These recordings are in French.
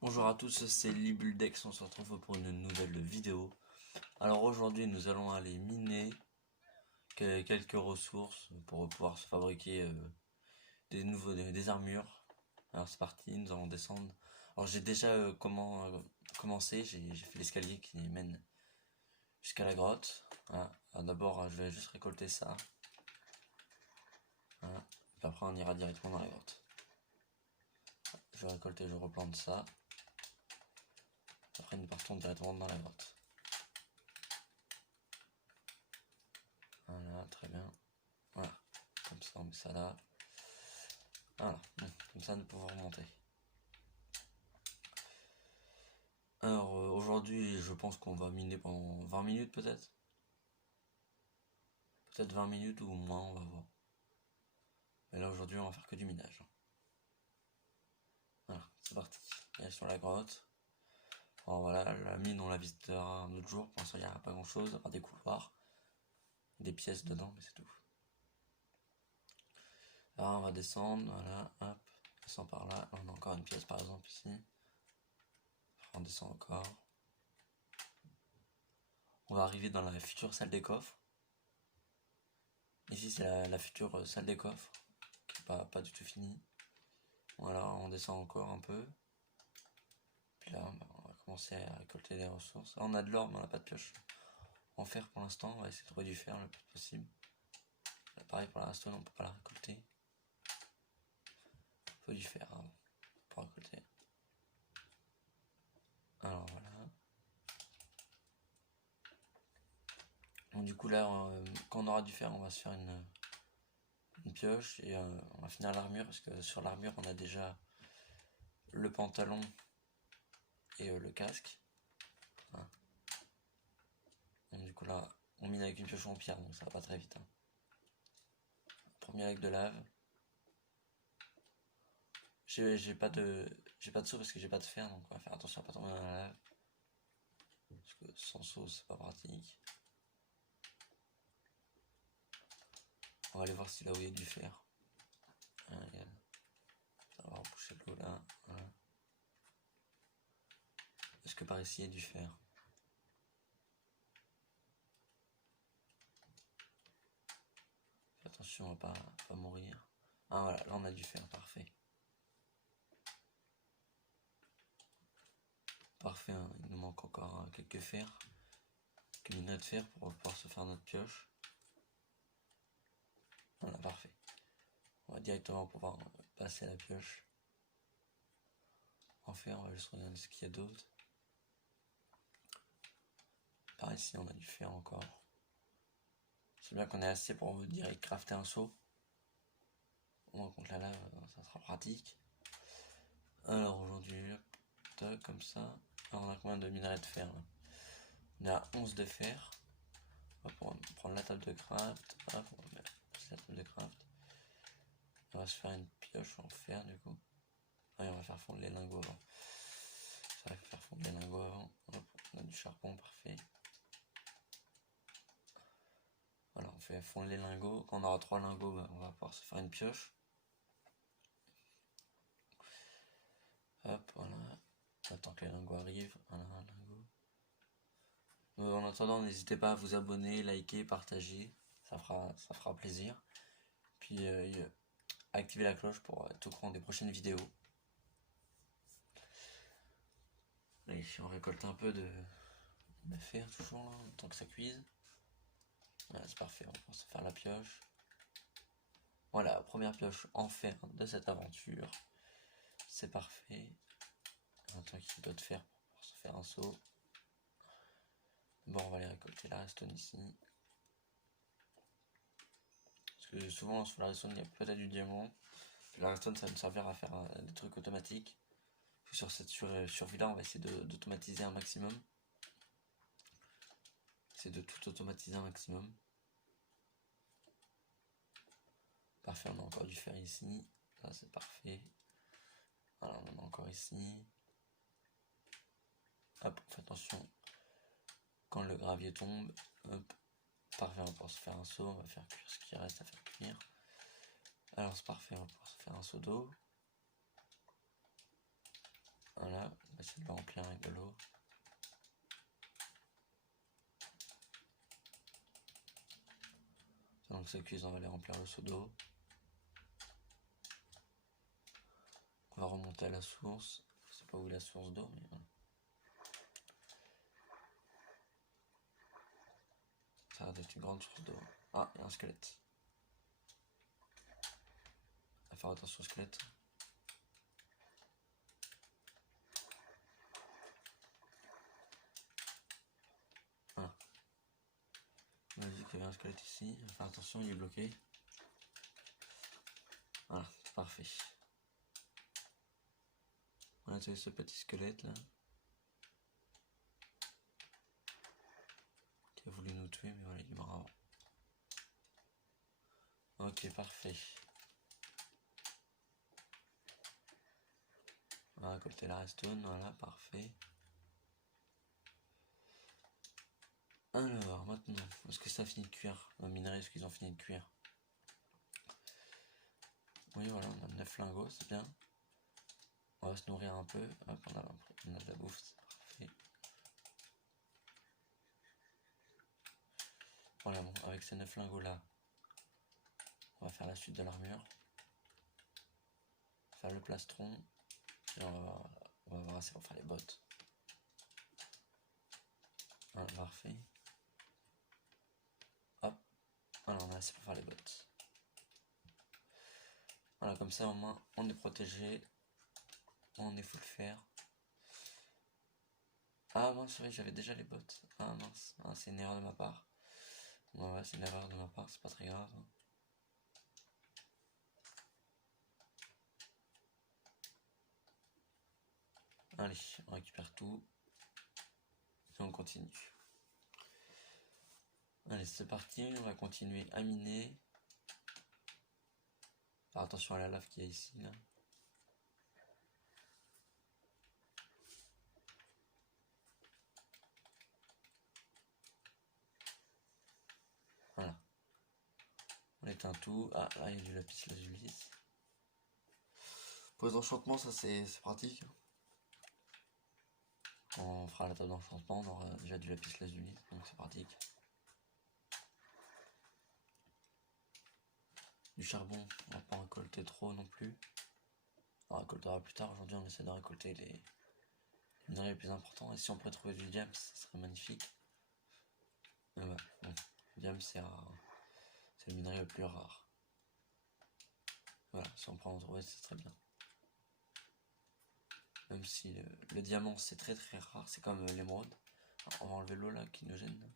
Bonjour à tous, c'est Libuldex, on se retrouve pour une nouvelle vidéo. Alors aujourd'hui nous allons aller miner quelques ressources pour pouvoir se fabriquer des armures. Alors c'est parti, nous allons descendre. Alors j'ai déjà commencé, j'ai fait l'escalier qui mène jusqu'à la grotte. Voilà. D'abord je vais juste récolter ça. Voilà. Puis après on ira directement dans la grotte. Je vais récolter, je replante ça. Après nous partons directement dans la grotte. Voilà, très bien. Voilà, comme ça on met ça là. Voilà, bon, comme ça nous pouvons remonter. Alors aujourd'hui je pense qu'on va miner pendant 20 minutes peut-être. Peut-être 20 minutes ou moins, on va voir. Mais là aujourd'hui on va faire que du minage. Voilà, c'est parti. Direction la grotte. Alors voilà, la mine on la visitera un autre jour. Pour l'instant il n'y aura pas grand chose, à part des couloirs. Des pièces dedans, mais c'est tout. Alors on va descendre, voilà, hop, on descend par là. On a encore une pièce par exemple ici. On descend encore. On va arriver dans la future salle des coffres. Ici c'est la future salle des coffres, qui n'est pas du tout finie. Voilà, on descend encore un peu. Puis là, on va commencer à récolter des ressources. Là, on a de l'or, mais on n'a pas de pioche en fer pour l'instant. On va essayer de trouver du fer le plus possible. Là, pareil pour la redstone, on peut pas la récolter. Il faut du fer hein, pour récolter. Alors voilà. Donc, du coup, là, quand on aura du fer, on va se faire une pioche et on va finir l'armure parce que sur l'armure, on a déjà le pantalon et le casque. Voilà. Donc, du coup, là, on mine avec une pioche en pierre, donc ça va pas très vite. Hein. Premier avec de lave. J'ai pas de seau parce que j'ai pas de fer, donc on va faire attention à pas tomber dans la lave. Parce que sans seau c'est pas pratique. On va aller voir si là où il y a du fer. Voilà, regarde. On va boucher l'eau là. Voilà. Est-ce que par ici il y a du fer? Fais attention à pas mourir. Ah voilà, là on a du fer, parfait. Parfait, hein. Il nous manque encore quelques fers. Quelques minerais de fer pour pouvoir se faire notre pioche. Voilà, parfait. On va directement pouvoir passer à la pioche. En fer, on va juste regarder ce qu'il y a d'autre. Par ici, on a du fer encore. C'est bien qu'on ait assez pour direct crafter un seau. Au moins contre la lave, ça sera pratique. Alors aujourd'hui, tac, comme ça. Alors on a combien de minerais de fer là? On a 11 de fer. On va prendre la table de craft. Hop, on va mettre la table de craft. On va se faire une pioche en fer du coup. Ah, et on va faire fondre les lingots avant. Ça va faire fondre les lingots avant. Hop, on a du charbon, parfait. Voilà, on fait fondre les lingots. Quand on aura 3 lingots, bah, on va pouvoir se faire une pioche. Hop, voilà. Attends que les lingots arrivent. Voilà, un lingot. En attendant, n'hésitez pas à vous abonner, liker, partager. Ça fera plaisir. Puis activez la cloche pour être au courant des prochaines vidéos. Là, ici, on récolte un peu de fer toujours là, tant que ça cuise. Voilà, c'est parfait, on va se faire la pioche. Voilà, première pioche en fer de cette aventure. C'est parfait. Attends qu'il y ait d'autres fer pour se faire un saut. Bon, on va aller récolter la redstone ici. Parce que souvent sur la redstone, il y a peut-être du diamant. La redstone, ça va nous servir à faire des trucs automatiques. Sur cette survie-là, on va essayer d'automatiser un maximum. C'est de tout automatiser un maximum. Parfait, on a encore du fer ici. Ça, c'est parfait. Voilà, on en a encore ici. Hop, on fait attention. Quand le gravier tombe, hop, parfait, on va pouvoir se faire un seau. On va faire cuire ce qui reste à faire cuire. Alors, c'est parfait, on va pouvoir se faire un seau d'eau. Voilà, on va essayer de le remplir avec de l'eau. Pendant que ça cuise, on va aller remplir le seau d'eau. On va remonter à la source. Je sais pas où est la source d'eau, mais voilà. Ça va être une grande source d'eau. Ah, il y a un squelette. On va faire attention au squelette. Voilà. On a dit qu'il y avait un squelette ici. On va faire attention, il est bloqué. Voilà, c'est parfait. On a tué ce petit squelette là. Qui a voulu nous tuer, mais voilà, il est mort avant. Ok, parfait. On va récolter la redstone, voilà, parfait. Alors, maintenant, est-ce que ça a fini de cuire? Un minerai, est-ce qu'ils ont fini de cuire? Oui, voilà, on a 9 lingots, c'est bien. On va se nourrir un peu. Hop, on a de la bouffe, c'est parfait. Voilà, bon, avec ces 9 lingots là, on va faire la suite de l'armure. Faire le plastron. Et on va voir si on va faire les bottes. Voilà, parfait. Hop. Voilà, on a assez pour faire les bottes. Voilà, comme ça au moins on est protégé. On est full fer. Ah mince, c'est vrai, j'avais déjà les bottes. Ah mince, ah, c'est une erreur de ma part. Bon, ouais, c'est une erreur de ma part, c'est pas très grave. Allez, on récupère tout. Et on continue. Allez, c'est parti, on va continuer à miner. Faire attention à la lave qu'il y a ici, là. Voilà. On éteint tout. Ah, là, il y a du lapis lazuli. Pour les enchantements, ça c'est pratique. On fera la table d'enchantement, on aura déjà du lapis lazuli, donc c'est pratique. Du charbon, on va pas en récolter trop non plus. On récoltera plus tard. Aujourd'hui, on essaie de récolter les minerais les plus importants. Et si on pourrait trouver du diamant, ça serait magnifique. Mais ouais, bon, le diamant c'est rare. C'est le minerai le plus rare. Voilà, si on prend en trouver, c'est très bien. Même si le diamant c'est très très rare, c'est comme l'émeraude. On va enlever l'eau là qui nous gêne.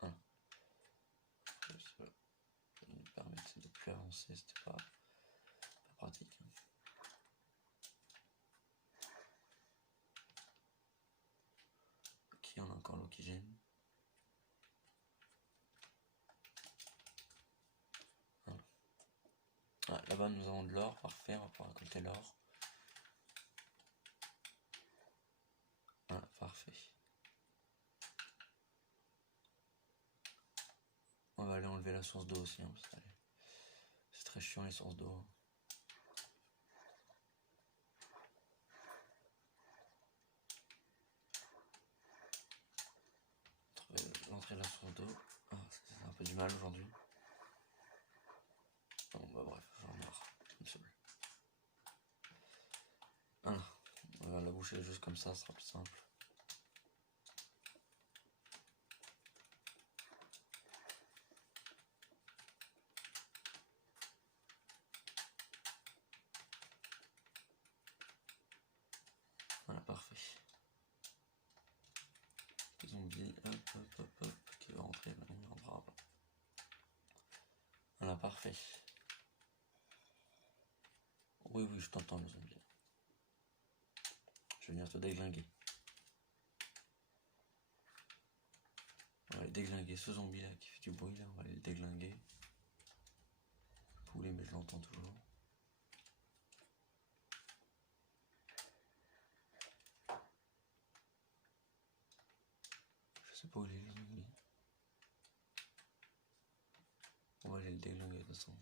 Voilà. Ça nous permettre de plus avancer, c'était pas pratique. Ok, on a encore l'eau qui gêne. Voilà. Ah, là-bas nous avons de l'or, parfait, on va pouvoir récolter l'or. Voilà, parfait. On va aller enlever la source d'eau aussi, hein, c'est très chiant les sources d'eau. Trouver l'entrée de la source d'eau. Ah, c'est un peu du mal aujourd'hui. Bon bah bref, j'en ai marre, ça me saoule. Voilà, on va la boucher juste comme ça sera plus simple. Voilà, parfait. Le zombie, hop, qui va rentrer, il rentrera pas. Voilà, parfait. Oui, je t'entends le zombie. Je vais venir te déglinguer. On va aller déglinguer ce zombie là qui fait du bruit là, on va aller le déglinguer. Poulet, mais je l'entends toujours. Je sais pas où il est le zombie. On va aller le déglinguer de toute façon.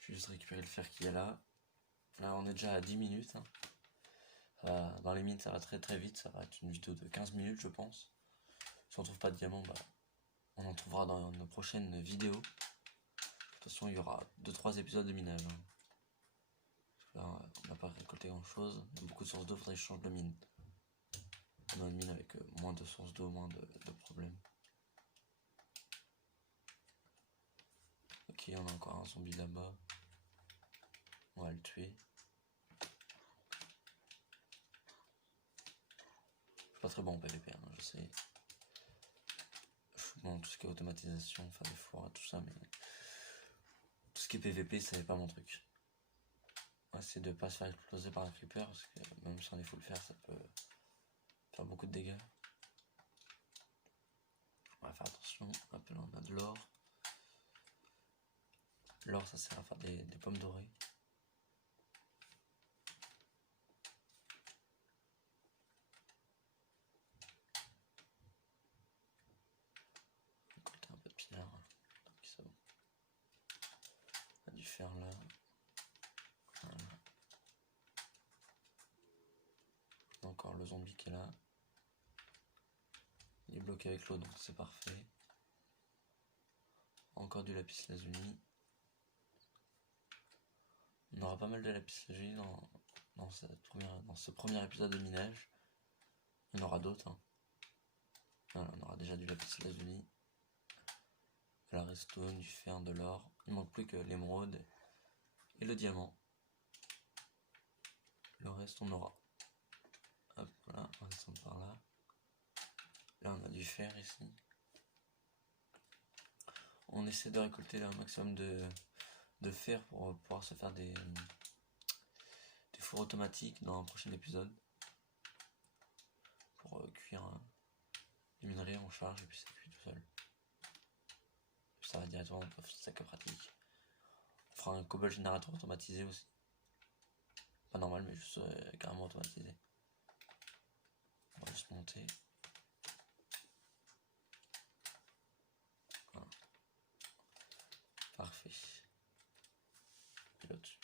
Je vais juste récupérer le fer qu'il y a là. Là on est déjà à 10 minutes. Hein. Dans les mines ça va très très vite, ça va être une vidéo de 15 minutes je pense. Si on trouve pas de diamant, bah, on en trouvera dans nos prochaines vidéos. De toute façon il y aura 2-3 épisodes de minage. Hein. Là on n'a pas récolté grand chose, il y a beaucoup de sources d'eau, faudrait que je change de mine. On a une mine avec moins de sources d'eau, moins de problèmes. Ok, on a encore un zombie là-bas. On va le tuer. Je suis pas très bon en PVP, hein, je sais. Je suis bon en tout ce qui est automatisation, faire des foires et tout ça, mais tout ce qui est PVP, c'est pas mon truc. On va essayer de pas se faire exploser par un creeper, parce que même si on est full fer, ça peut faire beaucoup de dégâts. On va faire attention. Hop là, on a de l'or. L'or, ça sert à faire des pommes dorées. Écoutez, un peu de pierre. Donc, c'est bon. On a du fer là. Voilà. On a encore le zombie qui est là. Il est bloqué avec l'eau, donc c'est parfait. Encore du lapis lazuli. On aura pas mal de lapis lazuli dans ce premier épisode de minage. Il y en aura d'autres. Hein. Voilà, on aura déjà du lapis lazuli, de la redstone, du fer, de l'or. Il manque plus que l'émeraude et le diamant. Le reste on aura. Hop, voilà, on va descendre par là. Là on a du fer ici. On essaie de récolter un maximum de fer pour pouvoir se faire des fours automatiques dans un prochain épisode. Pour cuire les minerais, on charge et puis ça cuit tout seul. Ça va directement dans le sac à pratique. On fera un cobble générateur automatisé aussi. Pas normal mais juste carrément automatisé. On va juste monter. Voilà. Parfait. Et là-dessus.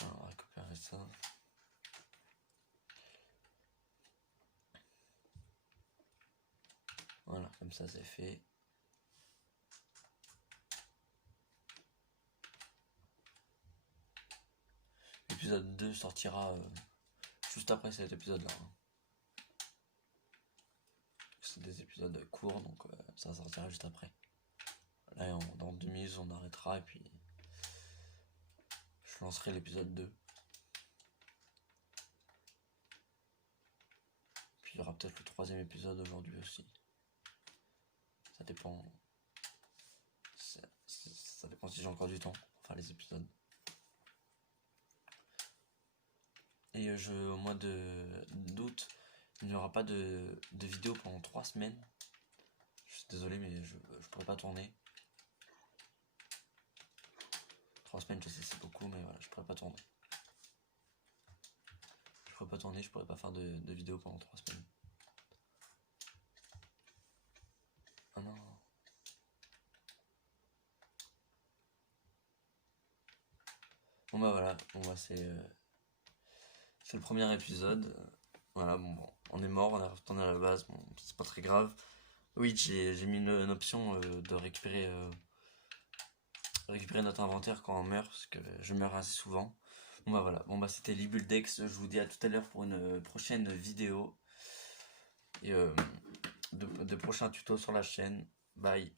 Alors, on va récupérer ça. Voilà, comme ça c'est fait. L'épisode 2 sortira juste après cet épisode là. Hein. C'est des épisodes courts donc ça sortira juste après. Là dans 2 minutes on arrêtera et puis je lancerai l'épisode 2. Puis il y aura peut-être le 3e épisode aujourd'hui aussi. Ça dépend. Ça dépend si j'ai encore du temps pour faire les épisodes. Et au mois d'août, il n'y aura pas de vidéo pendant 3 semaines. Je suis désolé mais je pourrais pas tourner. 3 semaines je sais c'est beaucoup mais voilà, je pourrais pas tourner. Je pourrais pas faire de vidéo pendant 3 semaines. Ah non. Bon bah voilà, c'est le premier épisode. Voilà, bon, on est mort, on est retourné à la base, bon, c'est pas très grave. Oui, j'ai mis une option de récupérer notre inventaire quand on meurt, parce que je meurs assez souvent. Bon bah voilà, bon bah c'était Libuldex, je vous dis à tout à l'heure pour une prochaine vidéo. Et de prochains tutos sur la chaîne. Bye.